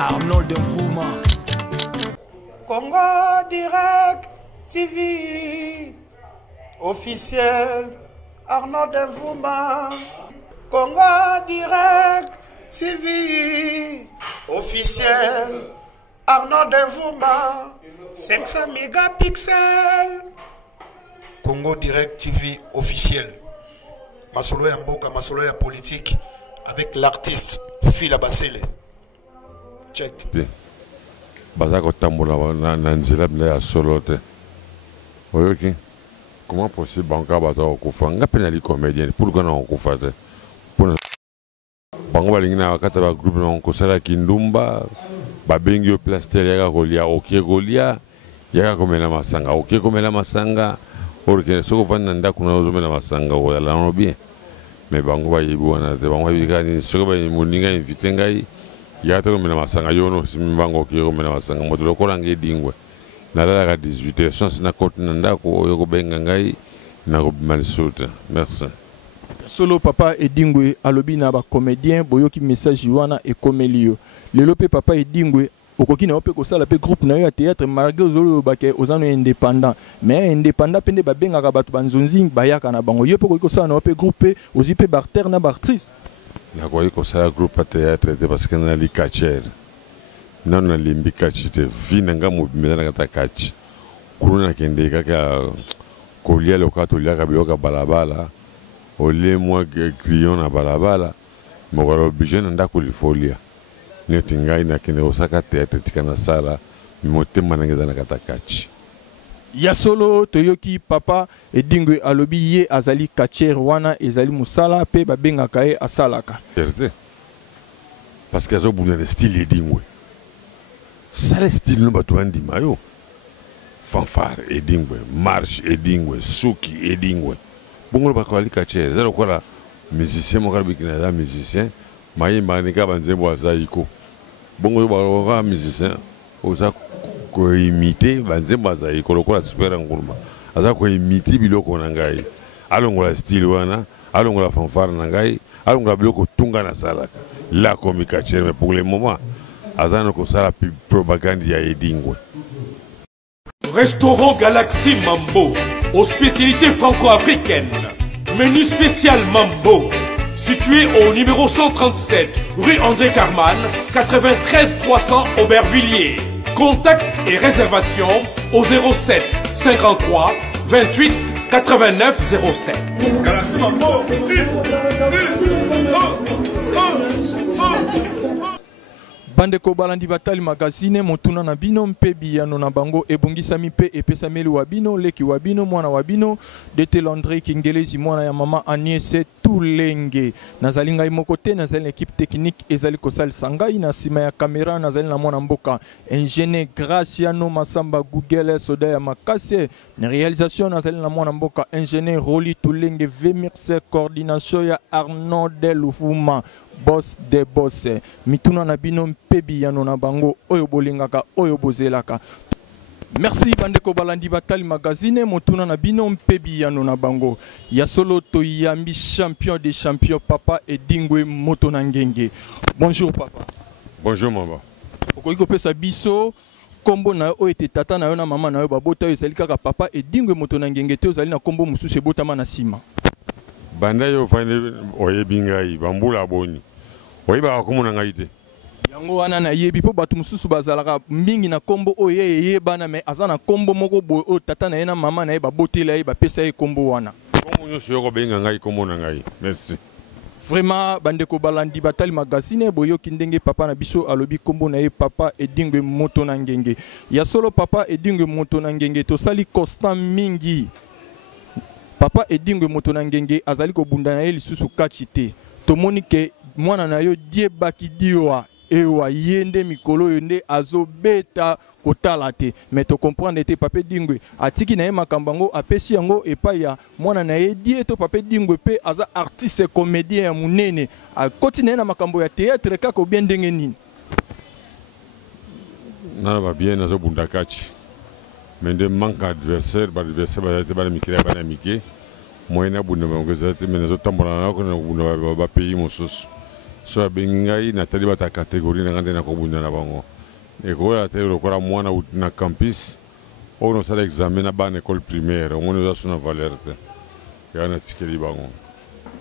Arnold Mfuma. Congo Direct TV officiel Arnold Mfuma. Congo Direct TV officiel Arnold Mfuma. 500 mégapixels. Congo Direct TV officiel. Masolo ya mboka, masolo ya politique avec l'artiste Fila Basele. Check. Bazako tambola na nzela bile ya solo te. Oyoki. Comment possible banka bato okufa nga penali comédien pourquoi na okufa te. Pour bango balingina wakata ba groupe na kosala kindumba babengi yo plaster yaka kolia okie kolia yaka komela masanga okie komela masanga orke soko fana ndako na ozomela masanga ola no bien. Mais bango ba yibwana te bango bikani soko ba muninga invite ngai ya to mena masanga yono simbango kiro mena masanga modulo ko range dingwe na la 18 chance na kote na ndako oyo ko benga ngai na ko malisuta. Merci. Solo papa Edingwe alobi na ba comédien boyoki message wana e komelio lelo pe papa Edingwe okoki na ope ko sala pe groupe na yo ya théâtre malgré ozolo bake ozano indépendant mais indépendant pende ba benga ka batu banzonzi bayaka na bango yo pe ko sala na ope groupe ozi pe barter na bartrice. Na kwa hiko saa groupe théâtre te parce que na li kacher non na limbi kachite vina nga mubimela na kata kachi kuluna kende kaka kolia lokato liaka bioka balabala ole mwa grion na balabala mokalo obligé na ndako lifolia neti ngai na kende osaka théâtre tikana sala motema nangeza na kata kachi. Ya solo toyoki papa Edingwe alobi ye azali kacher wana ezali musala pe babenga kae asalaka. Parce que azo buna le style Edingwe. Ça le style no batu andi mayo. Fanfare Edingwe, marche Edingwe, suki Edingwe. Bongo ba ko ali kacher, zero kola musicien mo karbi kina da musicien, mayi manika banzembo azaiko. Bongo ba musicien oza ko imiter banzembo azaiko lokola super nguruma. Aza ko imiter biloko na ngai. Alongola style wana, alongola fanfare na ngai, alongola biloko tunga na salaka. La communication, mais pour le moment, Azano Kosala propagande ya Edingwe. Restaurant Galaxy Mambo, aux spécialités franco-africaines. Menu spécial Mambo, situé au numéro 137, rue André Carman, 93 300 Aubervilliers. Contact et réservation au 07 53 28 89 07. Galaxy Mambo. Bandeko balandi batali magazine motuna na bino mpe biyano na bango ebongisami pe epesameli wabino leki wabino mwana wabino dete Landry Kingelezi mwana ya mama Agnès Tulenge nazali ngai moko te nazali équipe technique ezali kosali sangai na sima ya caméra nazali na mwana mboka ingénieur Graciano Masamba Google soda ya makase na réalisation nazali na mwana mboka ingénieur Roli Tulenge Vemix coordination ya Arnold Lufuma boss de boss mituna na bino mpebi yano na bango oyo bolingaka oyo bozelaka. Merci bandeko balandi batali magazine motuna na bino mpebi yano na bango ya solo to yambi champion des champions papa Edingwe moto na ngenge. Bonjour papa. Bonjour maman. Okoki kopesa biso kombo na oyo ete tata na yo na mama na yo babota yo ezali kaka papa Edingwe moto na ngenge te ozali na kombo mususu ebotama na sima. Banda yo fane oyebingai bambula boni. Oyiba komona ngai te. Yango wana na yebi po batu mususu bazalaka mingi na kombo oyo yebana me azana kombo moko boyo o tata na ye na mama na ye babotela ye bapesa ye kombo wana. Kombo nyonso yoko benga ngai kombo na ngai. Merci. Vraiment bandeko balandi batali magazine boyoki ndenge papa na biso alobi kombo na ye papa Edingwe moto na ngenge. Ya solo papa Edingwe moto na ngenge tosali constant mingi. Papa Edingwe moto na ngenge azali ko bunda na ye lisusu kachi te. Tomoni ke mwana na yo die bakidiwa ewa yende mikolo yende azobeta kotala te mais to comprendre te papa Edingwe atiki na ye makambango apesi yango epai ya mwana na ye die to papa Edingwe pe aza artiste comédien ya munene akoti na ye na makambo ya théâtre kaka bien ndenge nini na ba bien nazo bunda kachi mais de manque adversaire ba adversaire ba mikira ba na mike moyena bunda ngozate mais nazo tambola na ko na bunda ba pays mosusu so bengai na tali bata catégorie na ngande na ko bunda na bango e ko la te ko ra mwana na campus on sala examen na ban école primaire on nous a suna valeur te ya na tikeli bango.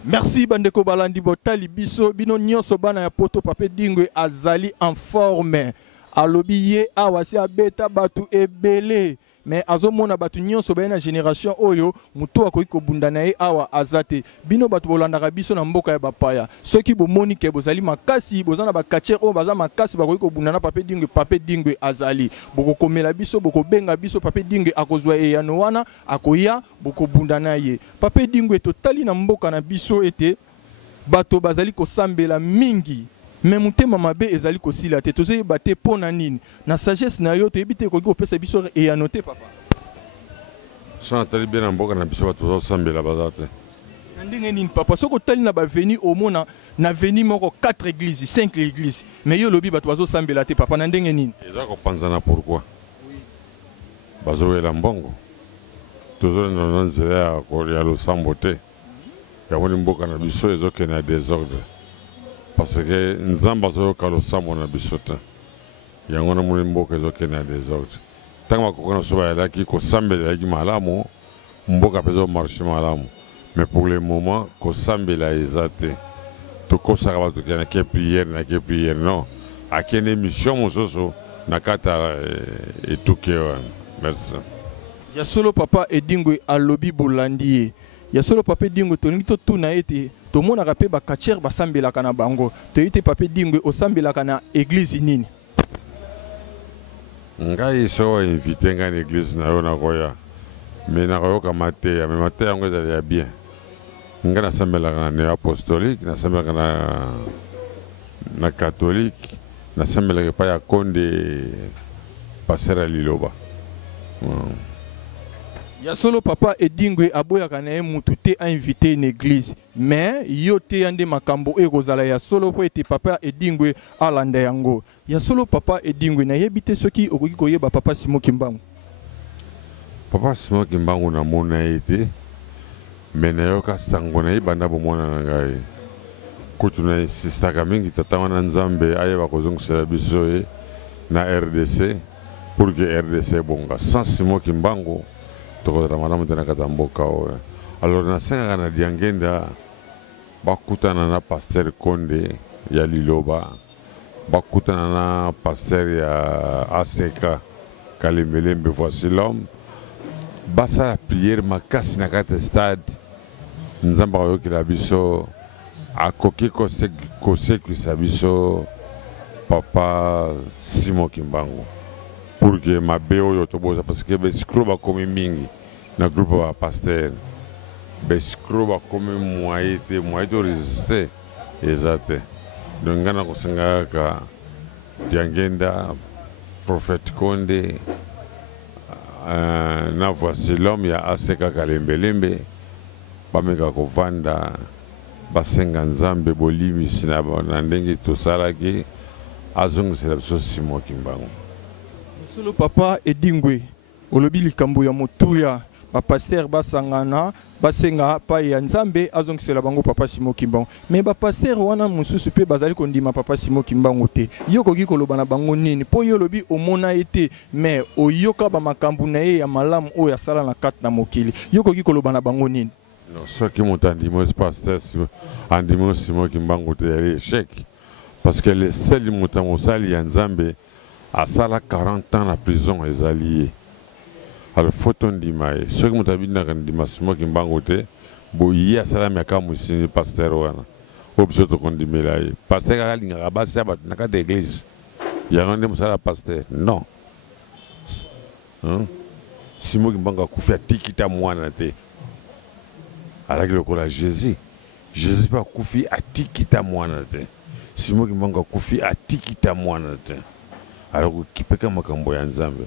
Merci bandeko balandi botali biso bino nyonso bana ya poto pape dingwe azali en forme alobi ye awasi abeta batu ebele mais azomona batu nyonso ba na génération oyo muto akoki kobunda na ye awa azate bino batu bolandaka biso na mboka ya bapaya soki bomoni ke bozali makasi bozana ba catcher o baza makasi bakoki kobunda na pape dingwe azali boko komela biso boko benga biso pape dingwe akozwa eyano wana akoya boko bunda na ye pape dingwe totali na mboka na biso ete bato bazali kosambela mingi mais mutema mabe ezali kosila te tozoyi bate pona nini na sagesse na yo toyebi te koki kopesa biso e anote papa so tali bien na mboka na biso bato tozosambela baza te na ndenge nini papa soki otali na baveni omona na veni moko 4 églises 5 églises mais yo lobi bato bazosambela te papa na ndenge nini eza kopanzana pourquoi bazoyela mbongo tozolenda na nzela ya losambo te yango ni mboka na biso ezokende na désordre parce que nzamba azoyoka losambo na biso te yango na moni mboka ezokende na désordre ntango bakoko na biso bayelaki kosambelelaki malamu mboka mpe ezomarche malamu mais pour le moment kosambela eza te tokosaka bato ke nake priere non akende émission mosusu na kati ya etuke wana. Merci. ya solo papa edingwe alobi bolandi ye ya solo pape dingwe tolingi totuna ete tomonaka mpe bakatcher basambelaka na bango toyebi te pape dingwe osambelaka na église nini ngai so invité ngai na église na yo nakoya mais nakoyoka mateya mais mateya yango ezali ya bien ngai nasambelaka na neo apostolique nasambelaka na catholique nasambelaka epai ya konde pasteur ya liloba. ya solo papa edingwe aboyaka na ye mutu te invité une église mais yo te yande makambo ekozala ya solo po ete papa edingwe alanda yango ya solo papa edingwe nayebi te soki okoki koyeba papa Simon Kimbangu. Papa Simon Kimbangu namona ye te mais nayoka sango na ye banda bomona na ngai kutu na insistaka mingi tata wana nzambe ayeba kozongisela biso ye na RDC pour que RDC bonga sans Simon Kimbangu tokozala malamu te na kati ya mboka oyo. Alors nasengaka na Diangenda bakutana na pasteur Konde ya Liloba bakutana na pasteur ya ACK Kalembelembe voici l'homme basala prière makasi na kati ya stade nzambe akoyokela biso akoki kosekisa biso papa Simon Kimbangu pour que mabe oyo toboza parce que besikro bakomi mingi na groupe ya pasteur besikro bakomi moye to résister eza te donc nga na kosenga kaka Diangenda prophète Konde na voici l'homme ya ACK Kalembelembe bameka kovanda basenga nzambe bolimisi na ndenge tosalaki azongisela biso Simon Kimbangu. Solo papa edingwe olobi likambo ya motuya ba pasteur basangana basenga pa ya nzambe azongisela bango papa Simon Kimbangu mais ba pasteur wana mususu pe bazali kondima papa Simon Kimbangu te yo koki koloba na bango nini po yo lobi omona ete mais oyoka ba makambu na ye ya malamu oyo asala na kati na mokili yo koki koloba na bango nini. Non, ce qui m'a dit, moi, pasteur Andimo Simon Kimbangu te yali échec parce que les seuls moutons sali en Zambie à sala 40 ans la prison est allié. Alors faut on dire mais ce qui m'a dit na Simon Kimbangu te bo ya sala meka musini pasteur wana obso to kondime la pasteur ali ngaba sa ba na kati église ya ngande musala pasteur non Simon Kimbangu akufi atikita mwana te avec le collège Jésus pas koufi a tikita moanate Simon Kimbangu koufi a tikita moanate alors qui peut comme makambo ya nzambe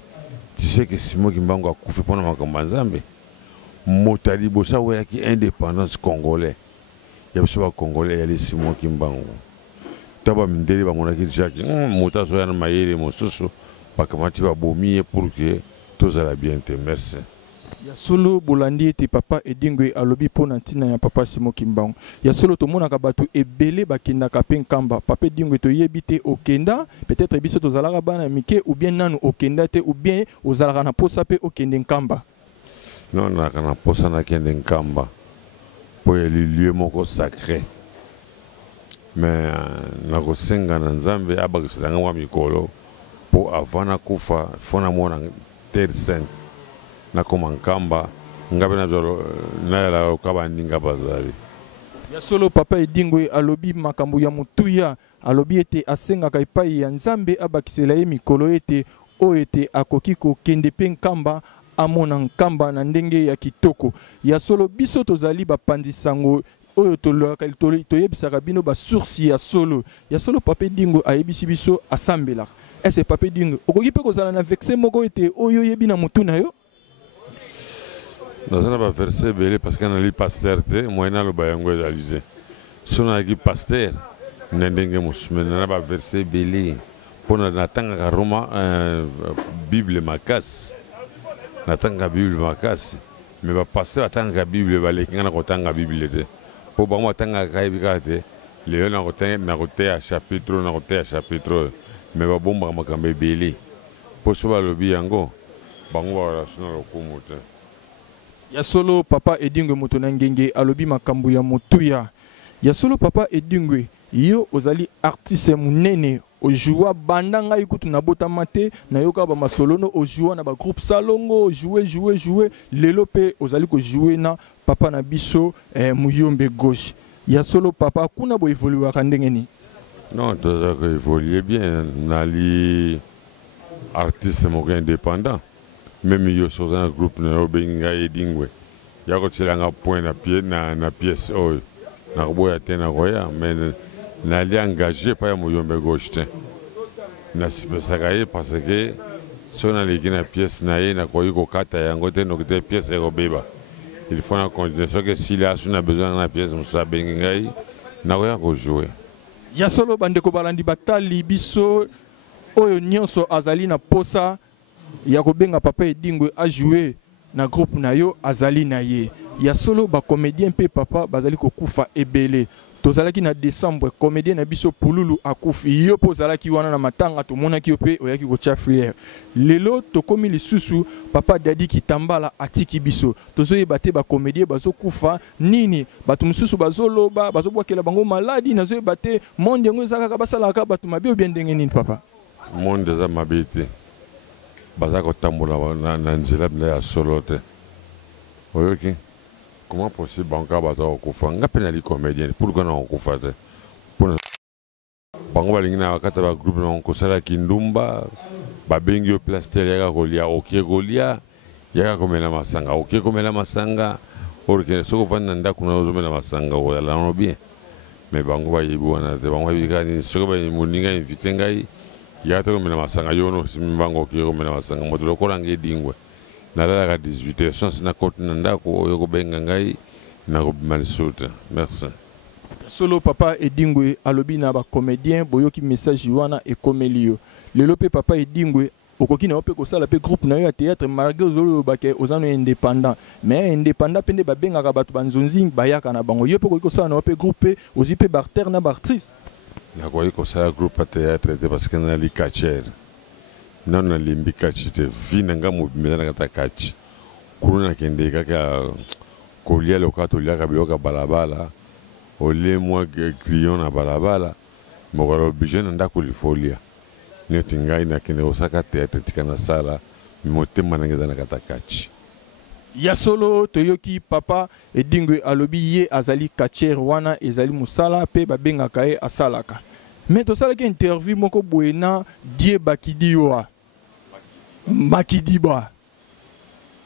tu sais que Simon Kimbangu a koufi pour makambo ya nzambe motali bosa wela ki indépendance congolais ya biso congolais ya Simon Kimbangu taba mindeli ba monaki jaki mota so ya na mayele mosusu pakamati ba bomiye pour que tous à la bien te merci. Ya solo bolandi ete papa Edingwe alobi pona ntina ya papa Simo Kimbangu. Ya solo to mona ka batu ebele bakenda ka penkamba. Papa Edingwe to yebite okenda, peut-être biso to zalaka bana mike ou bien nanu okenda te ou bien ozalaka na posa pe okende nkamba. Non, na kana posa na kende nkamba. Po ya lieu moko sacré. Mais na kosenga na Nzambe abakisilanga mwa mikolo po avana kufa fona mona terre sainte. Na koma nkamba ngabe na jolo na la kaba ndinga bazali. Ya solo papa Edingwe alobi makambo ya mutuya alobi ete asenga ka epai ya Nzambe abakisela ye mikolo ete o ete akoki ko kende pe nkamba amona nkamba na ndenge ya kitoko. Ya solo biso tozali bapandisango oyo toyebisaka bino ba source ya solo. Ya solo papa Edingwe ayebisi biso asambela. Ese papa Edingwe okoki pe kozala na vexe moko ete oyo yebi na mutu na yo. Dans un verset belé parce qu'on a lu pasteur te moyena le bayango réalisé. Si on a dit pasteur n'endenge musme n'a pas verset belé pour n'atteindre Roma Bible makas n'atteindre Bible makas mais pas pasteur atteindre Bible balé qui n'a pas atteindre Bible te pour pas moi atteindre kaibikate les on a côté à chapitre mais pas bon ba makambe belé pour sauver le biango bango wala sina lokomote. Ya solo papa Edingwe motona ngenge alobi makambo ya motuya. Ya solo papa Edingwe yo ozali artiste munene ojoua bandanga ikutu na botama te na yoka ba masolono ojoua na ba groupe salongo jouer lelo pe ozali ko jouer na papa na biso muyombe gauche. Ya solo papa kuna bo évoluer ka ndenge ni. Non, ça a évolué bien. Nali artiste moko indépendant. Même yo sur un groupe na benga Edingwe ya ko tshilanga point na pièce oyo na boya tena roya mais na li engagé pa ya muyombe gauche na sipesaka parce que si on a les na pièce na ye na koyi ko kata yango te no te pièce ero beba il faut na continuer que si là on a besoin na pièce musa benga na roya ko jouer ya solo bandeko balandi batali biso oyo nyonso azali na posa ya kobenga papa Edingwe a joué na groupe na yo azali na ye. Ya solo ba comédien pe papa bazali ko kufa ebele. Tozalaki na décembre comédien na biso Pululu akufi yo pozalaki wana na matanga to monaki yo pe oyaki ko chafrière. Lelo tokomi lisusu papa Dadi Kitambala atiki biso. Tozoye bate ba comédien bazo kufa nini batu mususu bazoloba bazobwakela bango maladi nazoye bate monde ngo ezaka basalaka batu mabe bien ndenge nini papa. Monde za mabete. Bazako tambola na nzela ya solo te. Oyoki. Comment possible banka bato okufa ngapena li comédien pourquoi na okufa te? Pour bango balingina wakata ba groupe na kosala kindumba ba bengi yo plaster ya kolia okegolia ya komela masanga orke soko fana ndako na ozomela masanga o la no bien. Mais bango ba yibona te bango bikani soko ba muninga invite ngai ya to komela masanga yono simbango ki komela masanga modulo kolange Edingwe na la 18 chance na kote na ndako oyo ko benga ngai na Malisota. Merci. Solo papa Edingwe alobi na ba comédien boyoki message wana ekomelio lelo pe papa Edingwe okoki na ope ko sala pe groupe na yo ya théâtre malgré ozolo bake ozano indépendant mais indépendant pende ba benga ka batu banzonzi bayaka na bango yo pe ko sala na ope groupe ozi pe barter na bartrice na ko ko sala groupe à théâtre parce que na li catcher non na limbi kachite vina nga mubimela kata kachi kuna kende kaka kolia lokato lia kabioka balabala ole mwa client na balabala mokolo bijena ndako lifolia netingai na kene osaka théâtre tikana sala motema nangeza na kata kachi ya solo toyoki papa Edingwe alobi ye azali kacher wana ezali musala pe babenga kae asalaka mais to sala ke interview moko boena die bakidiwa Makidiba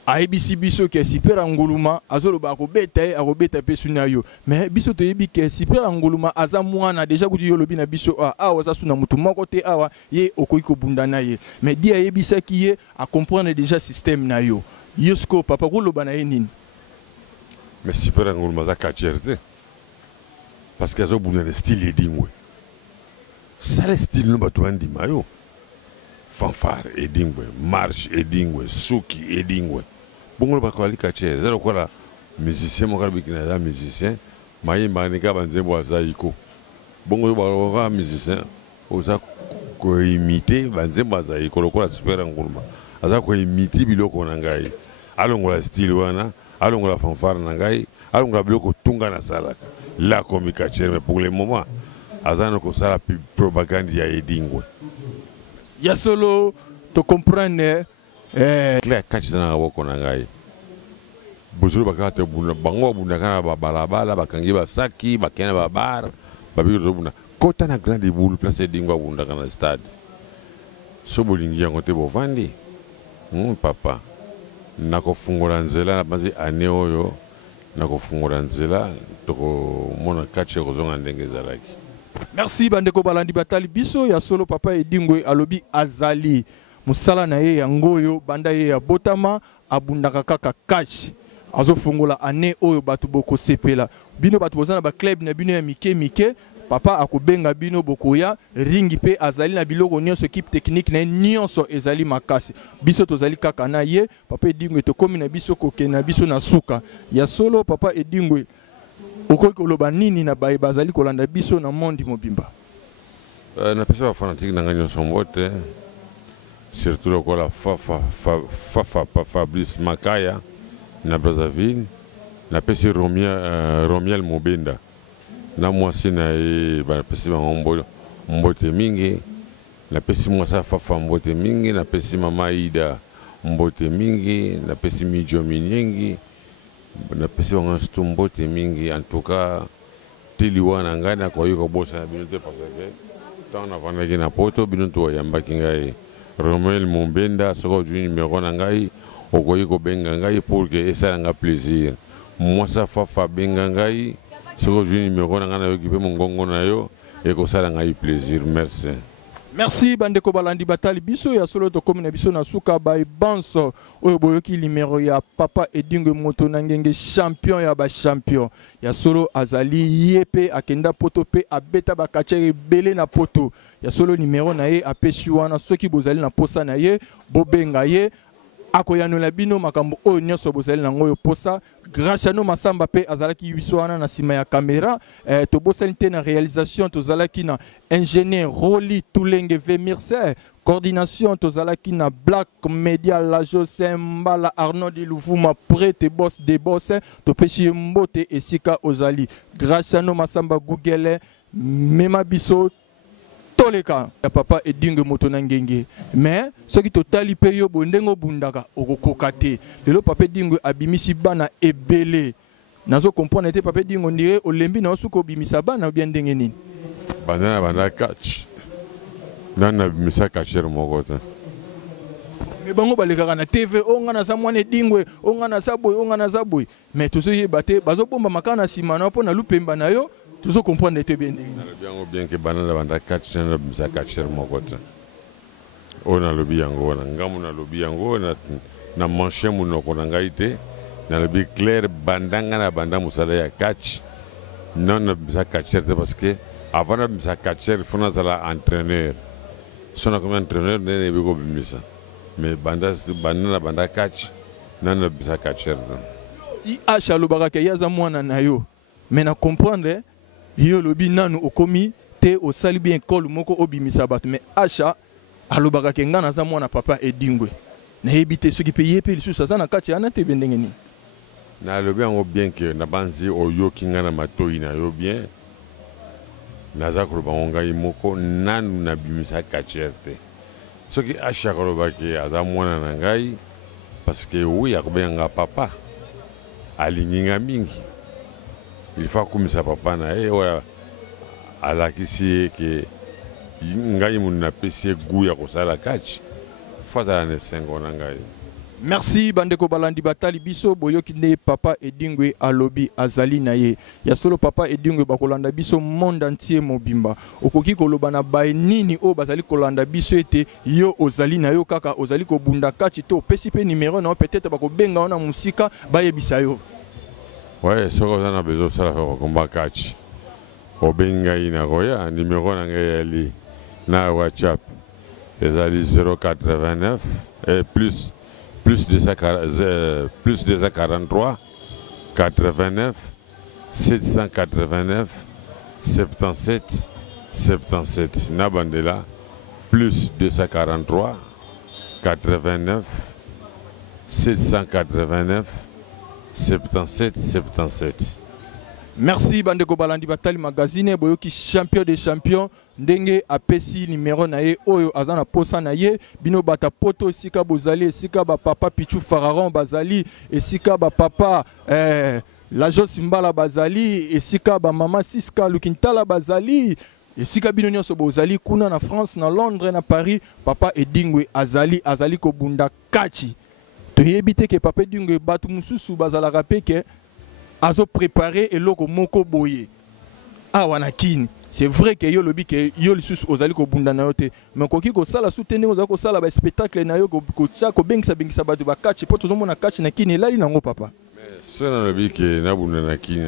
ayebi biso ke super anguluma azoloba ko beta e akobeta pe sunayo mais biso to yebi ke super anguluma aza mwana déjà kuti yolobi na biso awa za suna mutu moko te awa ye okoki ko bunda na ye mais dia ayebisa ki ye a comprendre déjà système na yo yosko papa ko loba na ye nini mais super anguluma za kacherte parce que azo bunda le style Edingwe ça le style no bato andi mayo fanfare Edingwe, marche Edingwe, suki Edingwe. bongo bakwali kache zero kola musicien mo kalbi kina za musicien mayi manika banzembo azaiko bongo ba musicien oza ko imiter banzembo azaiko lokola super nguluma aza ko imiter biloko na ngai alongola style wana alongola fanfare na ngai alongola biloko tunga na salaka la komi kache mais pour le moment azana ko sala propagande ya Edingwe ya solo to comprendre clair kache na woko na ngai bozulu bakate buna bango buna kana balabala bakangi basaki bakena babar babiro to buna kota na grande boule place Edingwe bunda kana stade so bolingi yango te bovandi papa nakofungula nzela na banzi ane oyo nakofungula nzela toko mona kache kozonga ndenge ezalaki. Merci bandeko balandi batali biso ya solo papa Edingwe alobi azali musala na ye ya ngoyo banda ye ya botama abundaka kaka kache azofungula ane oyo batu boko sepela bino batu bozana ba club na bino ya mike papa akobenga bino bokoya ringi pe azali na biloko nyonso équipe technique na nyonso ezali makasi biso tozali kaka na ye papa Edingwe to komi na biso koke na biso na suka ya solo papa Edingwe okoki koloba nini na baye bazali kolanda biso na mondi mobimba na pesa ba fanatique na ngani sombote surtout lokola Fabrice Makaya na Brazzaville na pesi Romiel Mobenda na mwasi na ye ba pesi ba mbote mingi na pesi mwasa Fafa mbote mingi na pesi mama Ida mbote mingi na pesi mijo mingi na pesi ba mbote mingi en tout cas tiliwana ngana kwa yuko bosa na bino te parce que tant na vandaki na poto bino to yambaki ngai Romiel Mobenda soko du numéro na ngai okoyi ko benga ngai pour que esa nga plaisir mwasa Fafa benga ngai soko du numéro na ngana okipe mongongo na yo et ko sala ngai plaisir merci. Merci bandeko balandi batali biso ya solo to komina biso na suka bay banso oyo boyoki numéro ya papa Edingwe moto na ngenge champion ya ba champion ya solo azali yepe akenda poto pe abeta bakachere belé na poto ya solo numéro na ye apeshi wana soki bozali na posa na ye bobenga ye akoyanola bino makambo oyo nyonso bozali na ngoyo posa grâce à nos masamba pe azalaki wiswana na sima ya caméra to bosali te na réalisation tozalaki na ingénieur Roli Tulenge Vemirse coordination tozalaki na Black Media la José Mbala Arnaud de Louvuma prête boss des boss to peshi mbote esika ozali grâce à nos masamba Google mema biso toleka ya papa Edingwe moto na ngenge mais soki totali pe yo bondengo bundaka okokoka te lelo papa Edingwe abimisi bana ebele nazo comprendre te papa Edingwe ndire olembi na osuko bimisa bana bien ndenge nini bana catch nana bimisa catcher moko te mais bango balekaka na TV onga na sa mwana Edingwe onga na sa boy mais tozo yebate bazo bomba makana sima na pona lupemba na yo toujours comprendre te bien bien que banana banda catcher na bimisa catcher moko te ona lobi yango na ngamu na lobi yango na manche munoko na ngai te na lobi clair bandanga na banda musala ya catch non na bimisa catcher te parce que avant na bimisa catcher fona sala entraîneur sona comme entraîneur ne biko bimisa mais banda catch non na bimisa catcher ti acha lobaka yaza mwana na yo mais na comprendre yo lobi nanu okomi te osali bien école moko obimisa bato mais acha alobaka ke ngana za mwana papa Edingwe na yebite soki pe yepe lisusu aza na kati ana te bendenge ni na lobi yango bien que na banzi oyoki ngana matoi na yo bien naza koloba ngai moko nanu na bimisa catcher te soki acha kolobaki aza mwana na ngai parce que oui akobenga papa alinginga mingi il faut kumisa papa na ye oya alakisi ke ngai mun na pesi guya kosala catch faza na sengo na ngai. Merci bandeko balandi batali biso boyoki nde papa Edingwe alobi azali na ye ya solo papa Edingwe bakolanda biso monde entier mobimba okoki koloba na baye nini o bazali kolanda biso ete yo ozali na yo kaka ozali kobunda kati to pesi pe numéro na peut-être bakobenga ona musika bayebisa yo. Ouais, ce qu'on a besoin de faire combat catch. Au Bengaï Nagoya, numéro Nangayali, na WhatsApp. Les ali 089 et plus plus 243 89 789 77 77 Nabandela plus 243 89 789 77 77. Merci Bandeko Balandi Batali Magazine boyoki champion des champions ndenge apesi numéro na ye oyo azana posa na ye bino bata poto esika bozali esika ba papa Pichu Fararon bazali esika ba papa la Josimbala bazali esika ba mama Siska Lukintala bazali esika bino nyonso bozali kuna na France na Londres na Paris papa Edingwe azali ko bunda kachi toyebite ke papa Edingwe batu mususu bazala rapeke azo préparer et loko moko boye awanakini c'est vrai que yo lobi que yo lisusu ozali ko bunda na yote mais koki ko sala soutenir ozali ko sala ba spectacle na yo ko tsa ko bengisa batu ba catch po tozomona catch na kini elali nango papa mais cela lobi que na bunda na kini